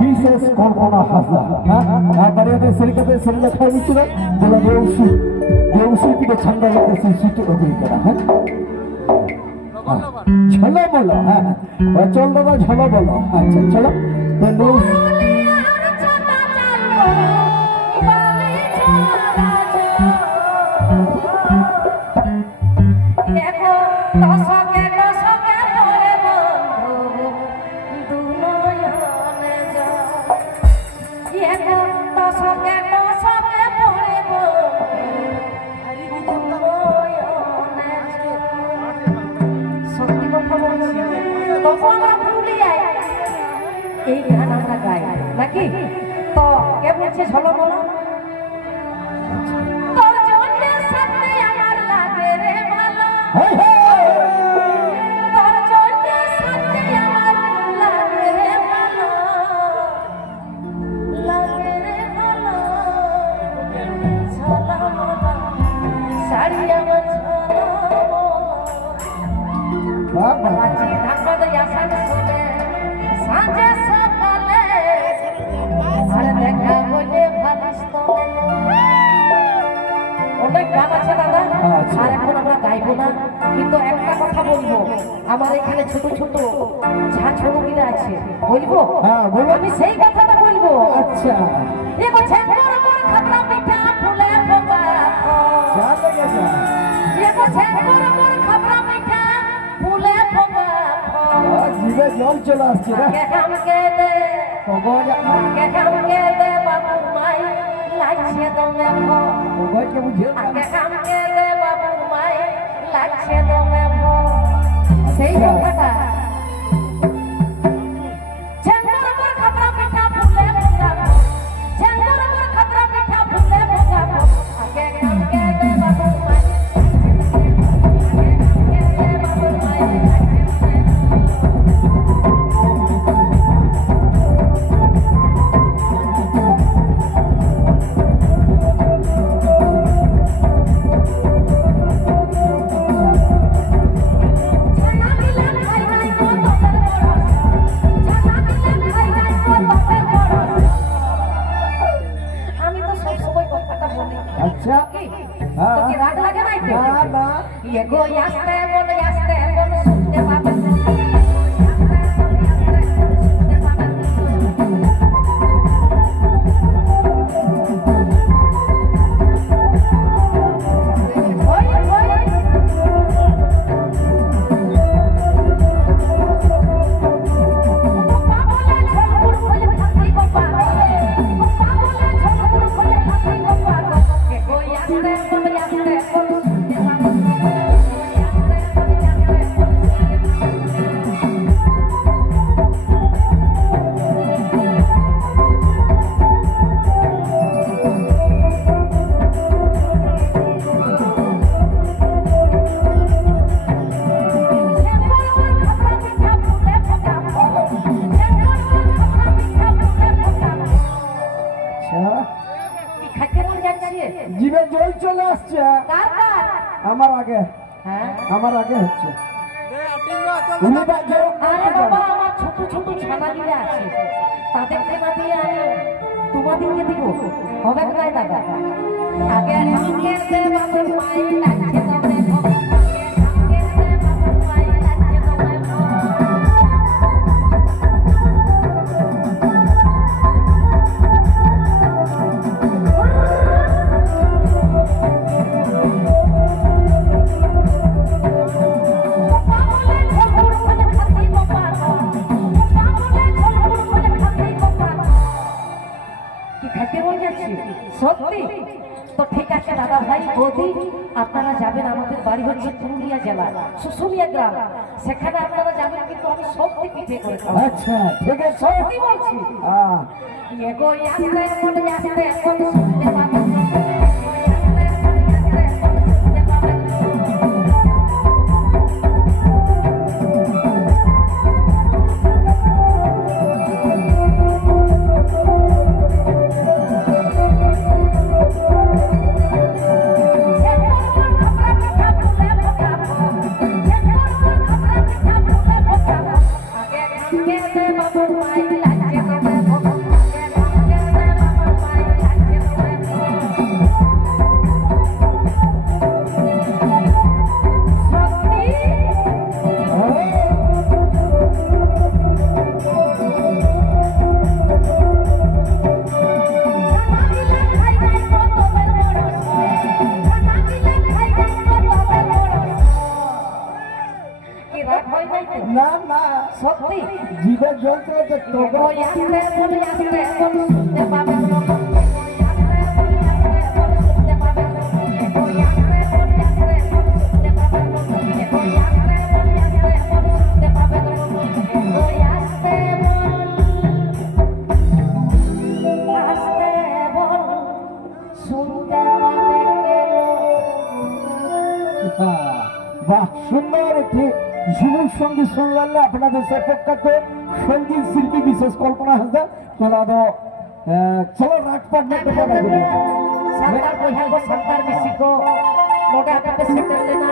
বিশেষ কল্পনা হাসা বাড়িতে সেরিকা খাই দিচ্ছিল বলে দেউসি পিঠে ঠান্ডা লাগতেছে শীত অভিজ্ঞতা হ্যাঁ ঝলো বলো হ্যাঁ চল দাদা ঝলো বলো আচ্ছা চলো এই গান আমরা গাই নাকি তো কে বলছে ঝলো বলো তোর জন্যে সাথে আমার লাগে রে ভালো তোর জন্যে সাথে আমার লাগে রে ভালো ঝলো বলো শাড়ি আমার ঝলো রাজি ধাক্কা দেয়া সাথে শুনে সাঁঝে সকালে আর দেখা বলে ভাবিস তো অনেক গান আছে দাদা আর এখন আমরা গাইবো না কিন্তু একটা কথা বলবো আমার এখানে ছোট ছোট ছোটগুলো আছে বলবো আমি সেই কথাটা বলবো আচ্ছা এগো ছেঁকর মোর খাতা পিঠা ফুলে পোকা এগো ছেঁকর মোর খাতা পিঠা ফুলে পোকা জিভে জল চলে আসছে না আমাকে দে বাবু মাই লাগছে দমে ওকে বুঝিও আমাকে দে বাবু মাই লাগছে দমে সেই কথাটা ছেঙ্গর মোর খাতা পিঠা ফুলে পোকা ছেঙ্গর মোর খাতা পিঠা ফুলে পোকা আমাকে দে বাবু মাই আচ্ছা রাগ লাগে না এগো আসতে বলে শুনতে পাবে জিভে জল চলে আসছে আমার আগে হচ্ছে আরে বাবা আমার ছোট ছোট ছানাগুলো আছে তাদেরকে না দিয়ে আমি তোমাদেরকে দিব হবে না দাদা আগে আমাকে দে বাবু মাই লাগছে তবে সত্যি তো ঠিক আছে দাদা ভাই যদি আপনারা যাবেন আমাদের বাড়ি হচ্ছে পুরুলিয়া জেলা শুশুনিয়া গ্রাম সেখানে আপনারা যাবেন কিন্তু আমি সত্যি পিঠে করে খাবো আচ্ছা ঠিক আছে সত্যি বলছি এগো আসতে এখন শুনতে পাবেন ধাক্কে দে বাবুর পাই লাগছে তবে ভগবান ধাক্কে দে বাবুর পাই লাগছে তবে না না সত্যি জীবের যন্ত্র যে তোমরা ওই আসতে বলি আসতে বলি শুনতে পাবে বাহ সুন্দর একটি জীবন সঙ্গীত শুনলেন আপনাদের সে প্রখ্যাত সঙ্গীত শিল্পী বিশেষ কল্পনা হাসদা তোরা তো চলো রাগ পাটনা তো বলা গেল सरकार को यहाँ को सरकार भी सीखो मोटा का पे सेटल लेना